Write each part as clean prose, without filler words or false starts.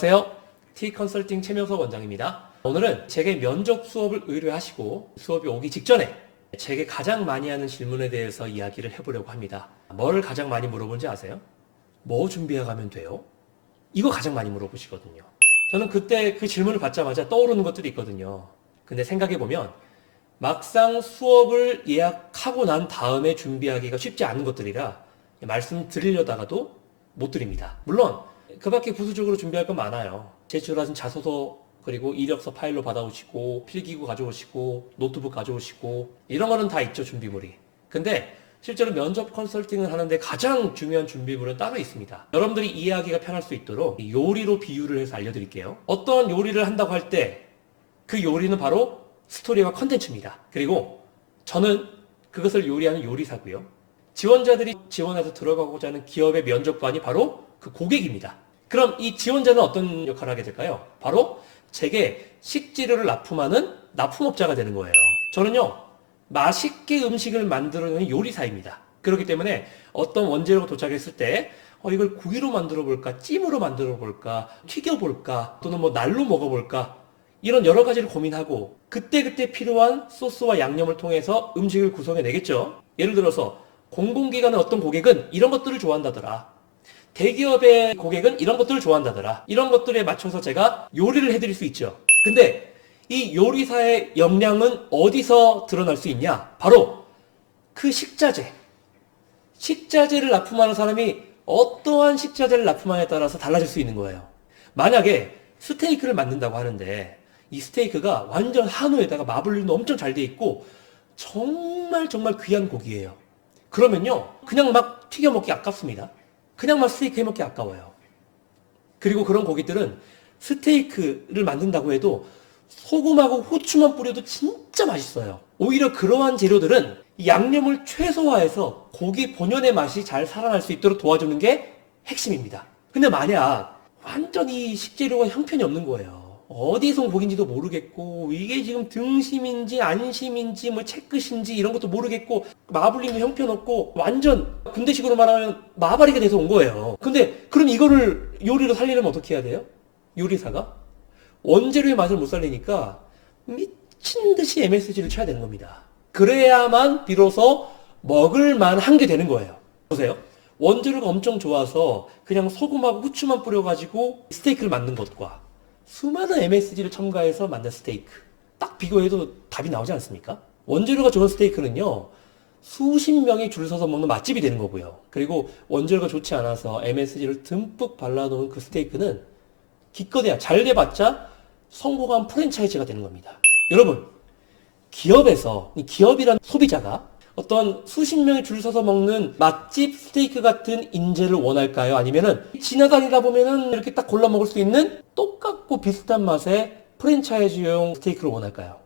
안녕하세요. T컨설팅 최명석 원장입니다. 오늘은 제게 면접 수업을 의뢰하시고 수업이 오기 직전에 제게 가장 많이 하는 질문에 대해서 이야기를 해보려고 합니다. 뭐를 가장 많이 물어보는지 아세요? 뭐 준비해 가면 돼요? 이거 가장 많이 물어보시거든요. 저는 그때 그 질문을 받자마자 떠오르는 것들이 있거든요. 근데 생각해보면 막상 수업을 예약하고 난 다음에 준비하기가 쉽지 않은 것들이라 말씀드리려다가도 못 드립니다. 물론 그 밖에 부수적으로 준비할 건 많아요. 제출하신 자소서, 그리고 이력서 파일로 받아오시고, 필기구 가져오시고, 노트북 가져오시고, 이런 거는 다 있죠, 준비물이. 근데 실제로 면접 컨설팅을 하는데 가장 중요한 준비물은 따로 있습니다. 여러분들이 이해하기가 편할 수 있도록 요리로 비유를 해서 알려드릴게요. 어떤 요리를 한다고 할 때 그 요리는 바로 스토리와 컨텐츠입니다. 그리고 저는 그것을 요리하는 요리사고요. 지원자들이 지원해서 들어가고자 하는 기업의 면접관이 바로 그 고객입니다. 그럼 이 지원자는 어떤 역할을 하게 될까요? 바로 제게 식재료를 납품하는 납품업자가 되는 거예요. 저는요, 맛있게 음식을 만들어내는 요리사입니다. 그렇기 때문에 어떤 원재료가 도착했을 때 이걸 구이로 만들어 볼까, 찜으로 만들어 볼까, 튀겨 볼까, 또는 뭐 날로 먹어 볼까, 이런 여러 가지를 고민하고 그때그때 필요한 소스와 양념을 통해서 음식을 구성해 내겠죠. 예를 들어서 공공기관의 어떤 고객은 이런 것들을 좋아한다더라. 대기업의 고객은 이런 것들을 좋아한다더라. 이런 것들에 맞춰서 제가 요리를 해드릴 수 있죠. 근데 이 요리사의 역량은 어디서 드러날 수 있냐? 바로 그 식자재. 식자재를 납품하는 사람이 어떠한 식자재를 납품하냐에 따라서 달라질 수 있는 거예요. 만약에 스테이크를 만든다고 하는데 이 스테이크가 완전 한우에다가 마블링도 엄청 잘 돼 있고 정말 귀한 고기예요. 그러면요, 그냥 막 튀겨 먹기 아깝습니다. 그냥 막 스테이크 해 먹기 아까워요. 그리고 그런 고깃들은 스테이크를 만든다고 해도 소금하고 후추만 뿌려도 진짜 맛있어요. 오히려 그러한 재료들은 양념을 최소화해서 고기 본연의 맛이 잘 살아날 수 있도록 도와주는 게 핵심입니다. 근데 만약 완전히 식재료가 형편이 없는 거예요. 어디서 고기인지도 모르겠고, 이게 지금 등심인지 안심인지 뭐 채끝인지 이런 것도 모르겠고, 마블링도 형편없고, 완전 군대식으로 말하면 마바리가 돼서 온 거예요. 근데 그럼 이거를 요리로 살리려면 어떻게 해야 돼요? 요리사가? 원재료의 맛을 못 살리니까 미친 듯이 MSG를 쳐야 되는 겁니다. 그래야만 비로소 먹을만 한 게 되는 거예요. 보세요. 원재료가 엄청 좋아서 그냥 소금하고 후추만 뿌려가지고 스테이크를 만든 것과 수많은 MSG를 첨가해서 만든 스테이크, 딱 비교해도 답이 나오지 않습니까? 원재료가 좋은 스테이크는요, 수십 명이 줄 서서 먹는 맛집이 되는 거고요. 그리고 원재료가 좋지 않아서 MSG를 듬뿍 발라놓은 그 스테이크는 기껏해야 잘 돼봤자 성공한 프랜차이즈가 되는 겁니다. 여러분, 기업에서, 기업이란 소비자가 어떤 수십 명이 줄 서서 먹는 맛집 스테이크 같은 인재를 원할까요? 아니면은 지나다니다 보면은 이렇게 딱 골라 먹을 수 있는 똑같고 비슷한 맛의 프랜차이즈용 스테이크를 원할까요?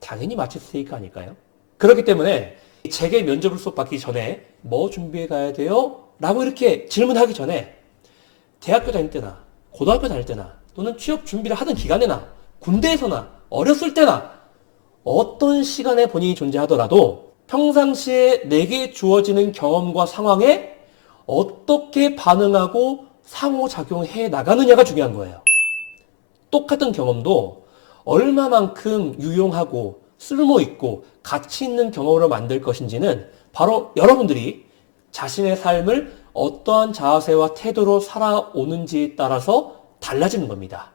당연히 맛집 스테이크 아닐까요? 그렇기 때문에 제게 면접을 수업 받기 전에 뭐 준비해 가야 돼요? 라고 이렇게 질문하기 전에 대학교 다닐 때나 고등학교 다닐 때나 또는 취업 준비를 하던 기간에나 군대에서나 어렸을 때나 어떤 시간에 본인이 존재하더라도 평상시에 내게 주어지는 경험과 상황에 어떻게 반응하고 상호작용해 나가느냐가 중요한 거예요. 똑같은 경험도 얼마만큼 유용하고 쓸모있고 가치 있는 경험으로 만들 것인지는 바로 여러분들이 자신의 삶을 어떠한 자세와 태도로 살아오는지에 따라서 달라지는 겁니다.